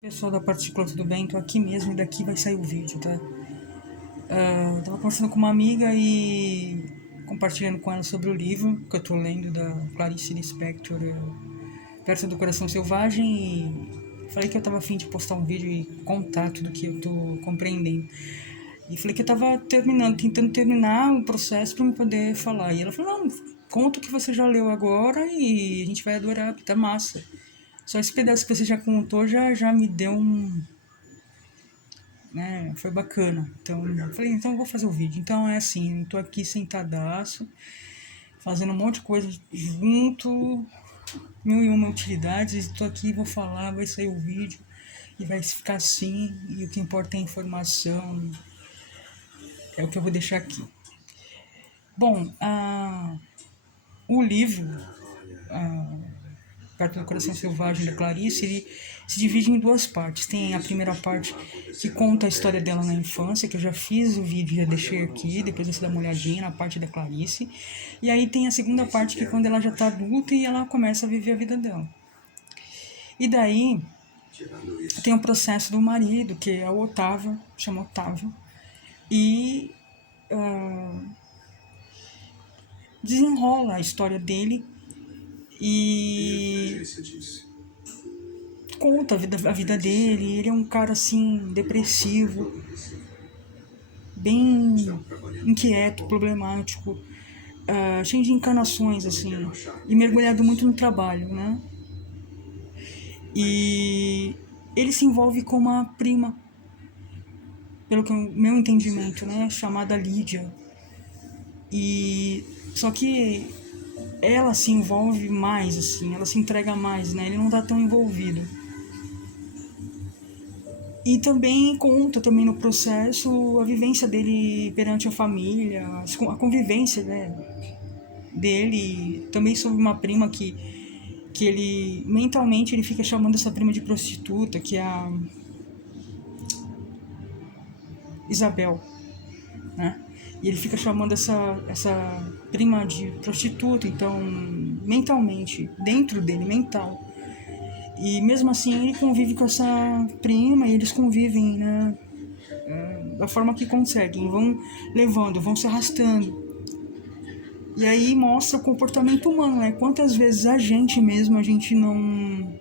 Pessoal da Partícula, tudo bem? Tô aqui mesmo e daqui vai sair o vídeo, tá? Eu tava conversando com uma amiga e compartilhando com ela sobre o livro que eu tô lendo da Clarice Lispector, Perto do Coração Selvagem, e falei que eu tava a fim de postar um vídeo e contar tudo que eu tô compreendendo. E falei que eu tava tentando terminar o processo para me poder falar. E ela falou, não, conta o que você já leu agora e a gente vai adorar, porque tá massa. Só esse pedaço que você já contou já me deu um, né? Foi bacana. Então, eu falei, então eu vou fazer o vídeo. Então é assim, eu tô aqui sentadaço, fazendo um monte de coisa junto, mil e uma utilidades, tô aqui, vou falar, vai sair o vídeo e vai ficar assim, e o que importa é a informação, é o que eu vou deixar aqui. Bom, o livro, Perto do Coração Selvagem da Clarice, ele se divide em duas partes. Tem a primeira parte que conta a história dela na infância, que eu já fiz o vídeo, já deixei aqui, depois você dá uma olhadinha na parte da Clarice. E aí tem a segunda parte, que é quando ela já está adulta e ela começa a viver a vida dela. E daí tem o processo do marido, que é o Otávio, chama Otávio, e desenrola a história dele e conta a vida dele. Ele é um cara assim, depressivo, bem inquieto, problemático, cheio de encarnações, assim, e mergulhado muito no trabalho, né? E ele se envolve com uma prima, pelo que meu entendimento, né? Chamada Lídia. E só que ela se envolve mais, assim, ela se entrega mais, né? Ele não tá tão envolvido. E também conta também no processo a vivência dele perante a família, a convivência, né, dele, também sobre uma prima que ele mentalmente ele fica chamando essa prima de prostituta, que é a Isabel, né? E ele fica chamando essa prima de prostituta, então mentalmente, dentro dele, mental. E mesmo assim ele convive com essa prima e eles convivem, né, da forma que conseguem, vão levando, vão se arrastando. E aí mostra o comportamento humano, né? Quantas vezes a gente mesmo, a gente não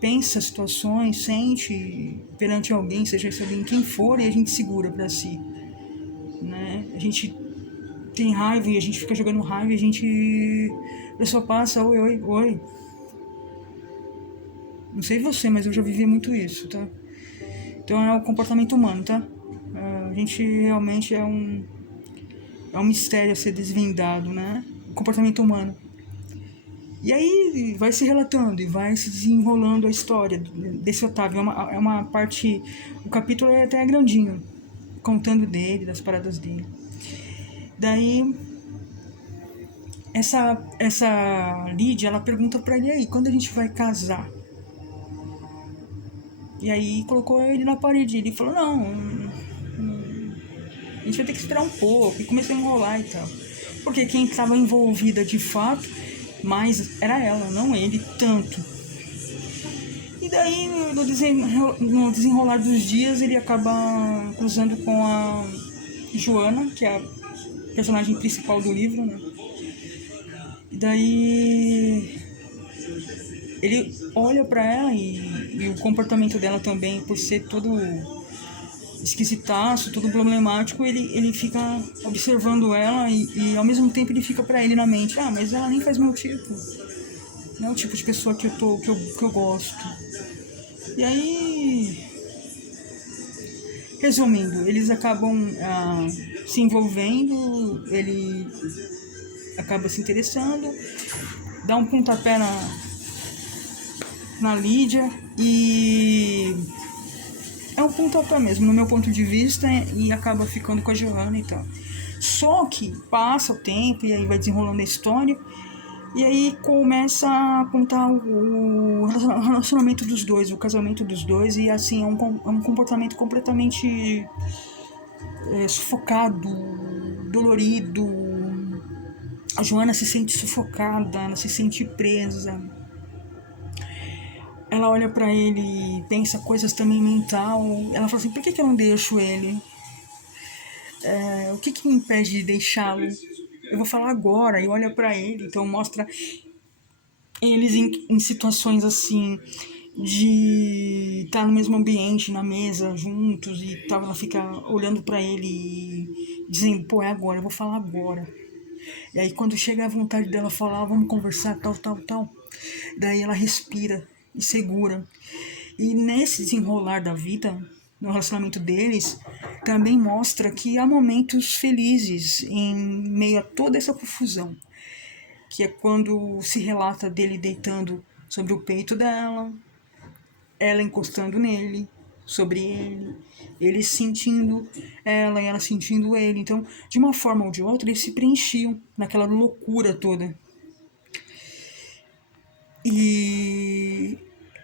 pensa situações, sente perante alguém, seja esse alguém quem for, e a gente segura pra si, né? A gente tem raiva e a gente fica jogando raiva e a gente... A pessoa passa, oi, oi, oi. Não sei você, mas eu já vivi muito isso, tá? Então é o comportamento humano, tá? A gente realmente é um mistério a ser desvendado, né? O comportamento humano. E aí vai se relatando e vai se desenrolando a história desse Otávio. É uma parte... O capítulo é até grandinho, contando dele, das paradas dele. Daí, essa Lídia, ela pergunta pra ele, aí, quando a gente vai casar? E aí colocou ele na parede. Ele falou, não, a gente vai ter que esperar um pouco. E começou a enrolar e tal. Porque quem estava envolvida de fato mais era ela, não ele tanto. E daí, no desenrolar dos dias, ele acaba cruzando com a Joana, que é a personagem principal do livro, né? E daí ele olha pra ela e o comportamento dela também, por ser todo esquisitaço, todo problemático, ele fica observando ela e ao mesmo tempo ele fica pra ele na mente, mas ela nem faz meu tipo, não é o tipo de pessoa que eu gosto. E aí, resumindo, eles acabam se envolvendo, ele acaba se interessando, dá um pontapé na Lídia e é um pontapé mesmo, no meu ponto de vista, e acaba ficando com a Joana e tal. Só que passa o tempo e aí vai desenrolando a história e aí começa a contar o relacionamento dos dois, o casamento dos dois, e assim, é um comportamento completamente sufocado, dolorido. A Joana se sente sufocada, ela se sente presa. ela olha pra ele e pensa coisas também mental. Ela fala assim, por que eu não deixo ele? O que me impede de deixá-lo? Eu vou falar agora, e olha pra ele. Então mostra eles em situações assim, de estar no mesmo ambiente, na mesa, juntos, e tal. Ela fica olhando pra ele e dizendo, pô, é agora, eu vou falar agora. E aí quando chega a vontade dela falar, vamos conversar, tal, tal, tal. Daí ela respira e segura. E nesse desenrolar da vida, no relacionamento deles, também mostra que há momentos felizes em meio a toda essa confusão. Que é quando se relata dele deitando sobre o peito dela, ela encostando nele, sobre ele sentindo ela e ela sentindo ele. Então, de uma forma ou de outra, eles se preenchiam naquela loucura toda. E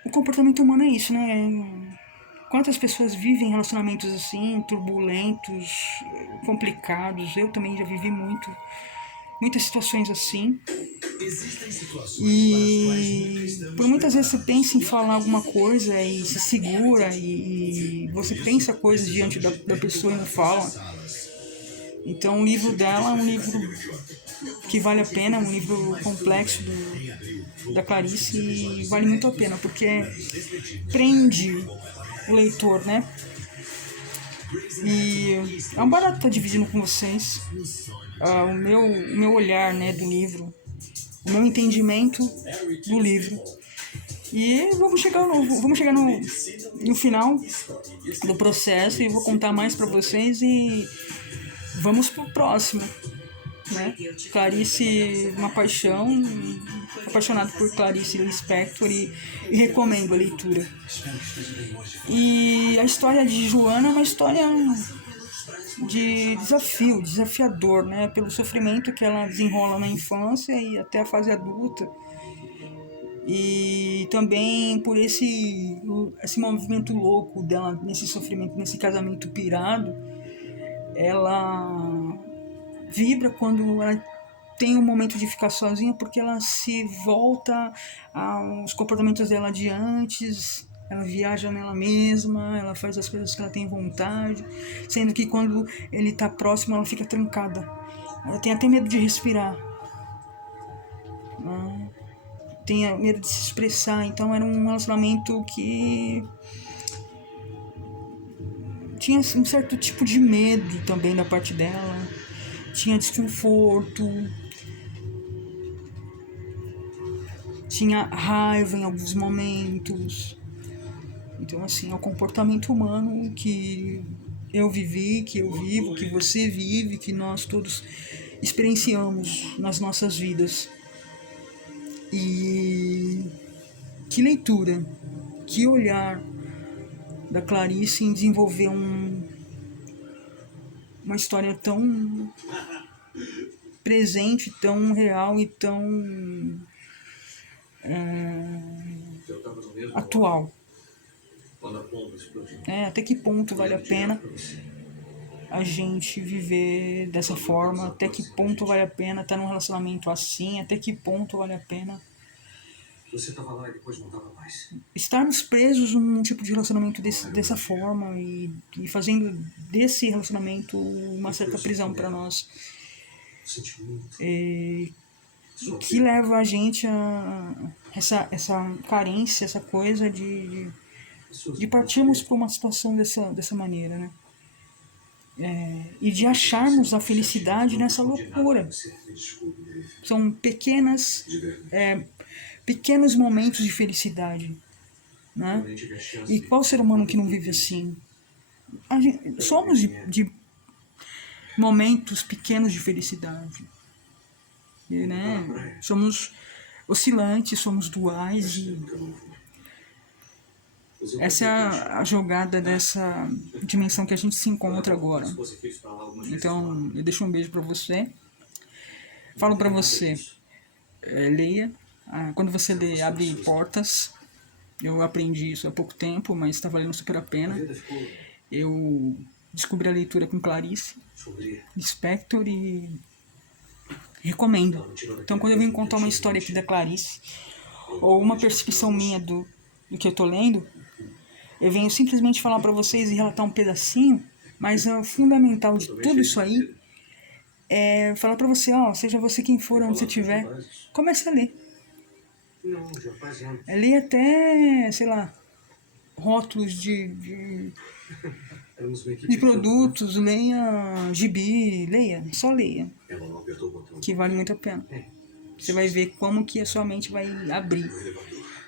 o comportamento humano é isso, né? Quantas pessoas vivem relacionamentos assim, turbulentos, complicados? Eu também já vivi muitas situações assim. E por muitas vezes você pensa em falar alguma coisa e se segura e você pensa coisas diante da pessoa e não fala. Então o livro dela é um livro que vale a pena, um livro complexo da Clarice e vale muito a pena, porque prende o leitor, né? E é um barato estar dividindo com vocês o meu olhar, né, do livro, o meu entendimento do livro. E vamos chegar no final do processo e eu vou contar mais para vocês e vamos pro próximo, né? Clarice, uma paixão, apaixonado por Clarice Lispector e recomendo a leitura. E a história de Joana é uma história de desafio, desafiador, né? Pelo sofrimento que ela desenrola na infância e até a fase adulta. E também por esse movimento louco dela, nesse sofrimento, nesse casamento pirado, ela vibra quando ela tem um momento de ficar sozinha, porque ela se volta aos comportamentos dela de antes, ela viaja nela mesma, ela faz as coisas que ela tem vontade, sendo que quando ele está próximo ela fica trancada, ela tem até medo de respirar, né? Tem medo de se expressar. Então era um relacionamento que tinha um certo tipo de medo também da parte dela, tinha desconforto, tinha raiva em alguns momentos. Então, assim, é o comportamento humano que eu vivi, que eu vivo, que você vive, que nós todos experienciamos nas nossas vidas. E que leitura, que olhar da Clarice em desenvolver uma história tão presente, tão real e tão atual. Até que ponto vale a pena a gente viver dessa forma, até que ponto vale a pena estar num relacionamento assim, até que ponto vale a pena estarmos presos num tipo de relacionamento dessa forma e fazendo desse relacionamento uma certa prisão para nós, que leva a gente a essa carência, essa coisa de partirmos para uma situação dessa maneira, né? E de acharmos a felicidade nessa loucura. São pequenos momentos de felicidade, né? E qual ser humano que não vive assim? Somos de momentos pequenos de felicidade, né? Somos oscilantes, somos duais e essa é a jogada dessa dimensão que a gente se encontra agora. Então, eu deixo um beijo para você. Falo para você, leia. Quando você lê, abre portas. Eu aprendi isso há pouco tempo, mas está valendo super a pena. Eu descobri a leitura com Clarice Lispector e recomendo. Então, quando eu venho contar uma história aqui da Clarice, ou uma percepção minha do que eu tô lendo, eu venho simplesmente falar para vocês e relatar um pedacinho, mas o fundamental de tudo isso aí é falar para você, ó, seja você quem for, onde você estiver, comece a ler. Leia até, sei lá, rótulos de produtos, leia gibi, leia, só leia, que vale muito a pena. Você vai ver como que a sua mente vai abrir,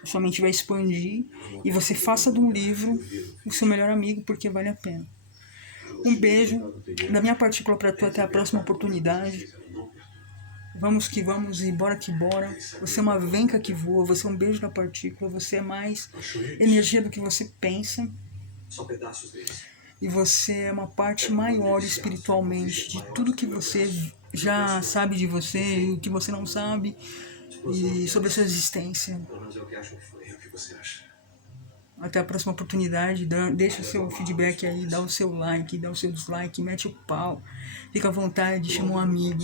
a sua mente vai expandir, e você faça do livro o seu melhor amigo, porque vale a pena. Um beijo da minha partícula para tu, até a próxima oportunidade. Vamos que vamos e bora que bora. Você é uma venca que voa, você é um beijo da partícula, você é mais energia do que você pensa. E você é uma parte maior espiritualmente de tudo que você já sabe de você e o que você não sabe e sobre a sua existência. Até a próxima oportunidade. Deixa o seu feedback aí, dá o seu like, dá o seu dislike, mete o pau, fica à vontade, chama um amigo.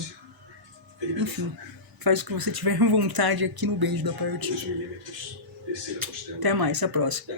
Enfim, faz o que você tiver vontade aqui no Beijo da Partícula. Até mais, até a próxima.